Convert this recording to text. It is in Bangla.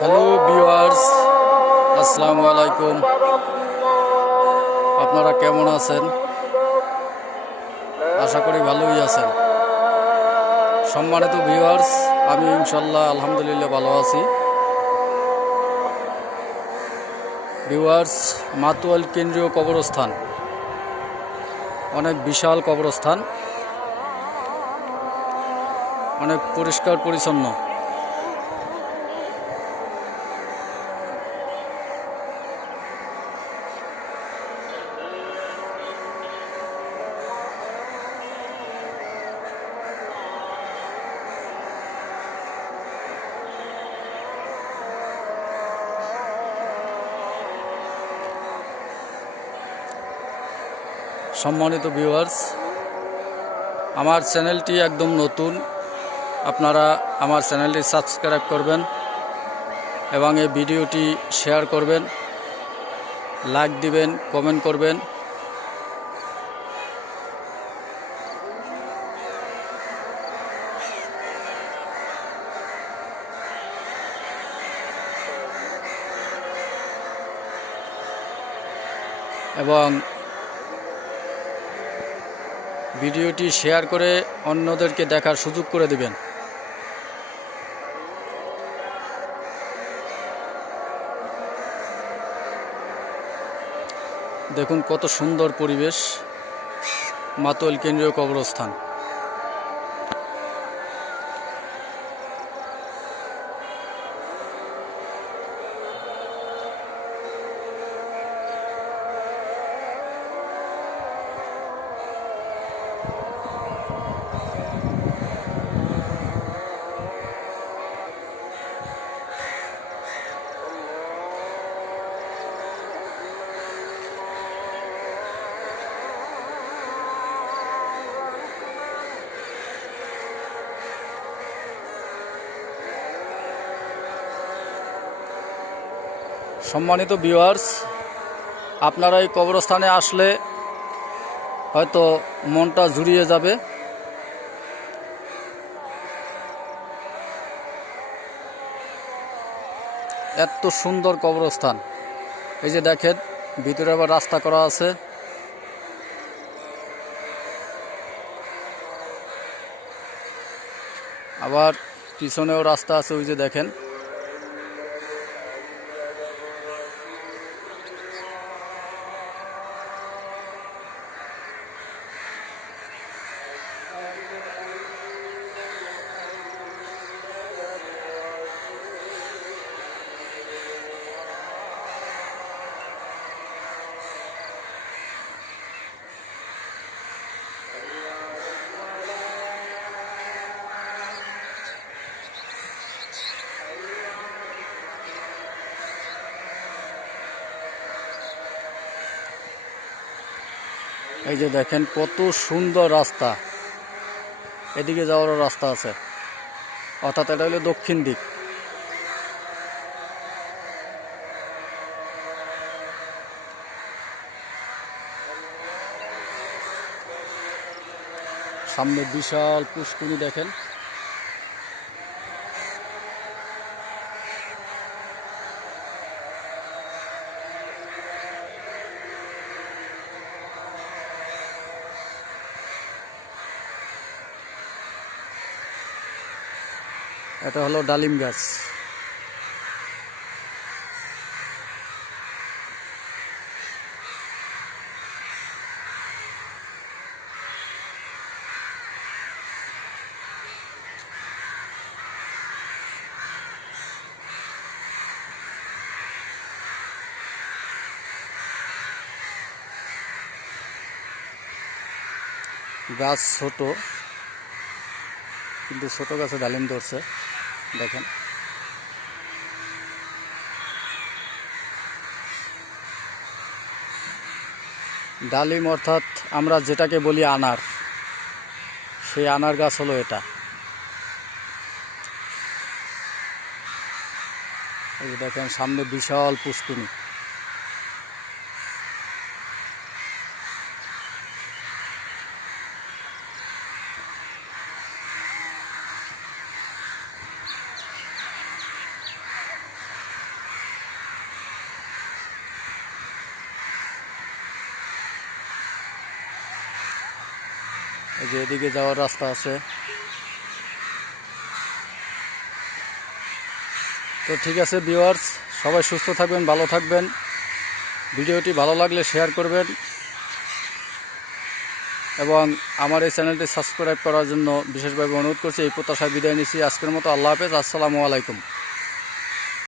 হ্যালো ভিউয়ার্স, আসসালামু আলাইকুম। আপনারা কেমন আছেন? আশা করি ভালোই আছেন। সম্মানিত ভিউয়ার্স, আমি ইনশাল্লাহ আলহামদুলিল্লাহ ভালো আছি। ভিউয়ার্স, মাতুয়াইল কেন্দ্রীয় কবরস্থান অনেক বিশাল কবরস্থান, অনেক পরিষ্কার পরিচ্ছন্ন। সম্মানিত ভিউয়ার্স, আমার চ্যানেলটি একদম নতুন। আপনারা আমার চ্যানেলটি সাবস্ক্রাইব করবেন এবং এই ভিডিওটি শেয়ার করবেন, লাইক দিবেন, কমেন্ট করবেন। এবং ভিডিওটি শেয়ার করে অন্যদেরকে দেখার সুযোগ করে দিবেন। দেখুন কত সুন্দর পরিবেশ, মাতুয়াইল কেন্দ্রীয় কবরস্থান। সম্মানিত ভিউয়ার্স, আপনারা এই কবরস্থানে আসলে হয়তো মনটা জুড়িয়ে যাবে। এত সুন্দর কবরস্থান। এই যে দেখেন, ভিতরে আবার রাস্তা করা আছে। আবার পিছনেও রাস্তা আছে, ওই যে দেখেন। এই যে দেখেন কত সুন্দর রাস্তা। এদিকে যাওয়ারও রাস্তা আছে, অর্থাৎ এটা হলো দক্ষিণ দিক। সামনে বিশাল পুষ্করিণী দেখেন। এটা হলো ডালিম গাছ। গাছ ছোট, কিন্তু ছোট গাছে ডালিম ধরছে দেখেন। ডালিম অর্থাৎ আমরা যেটাকে বলি আনার, সেই আনার গাছ হলো এটা। এই যে দেখেন সামনে বিশাল পুষ্করিণী। এই যে এদিকে যাওয়ার রাস্তা আছে। তো ঠিক আছে ভিউয়ার্স, সবাই সুস্থ থাকবেন, ভালো থাকবেন। ভিডিওটি ভালো লাগলে শেয়ার করবেন এবং আমার এই চ্যানেলটি সাবস্ক্রাইব করার জন্য বিশেষভাবে অনুরোধ করছি। এই প্রত্যাশায় বিদায় নিচ্ছি আজকের মতো। আল্লাহ হাফেজ, আসসালামু আলাইকুম।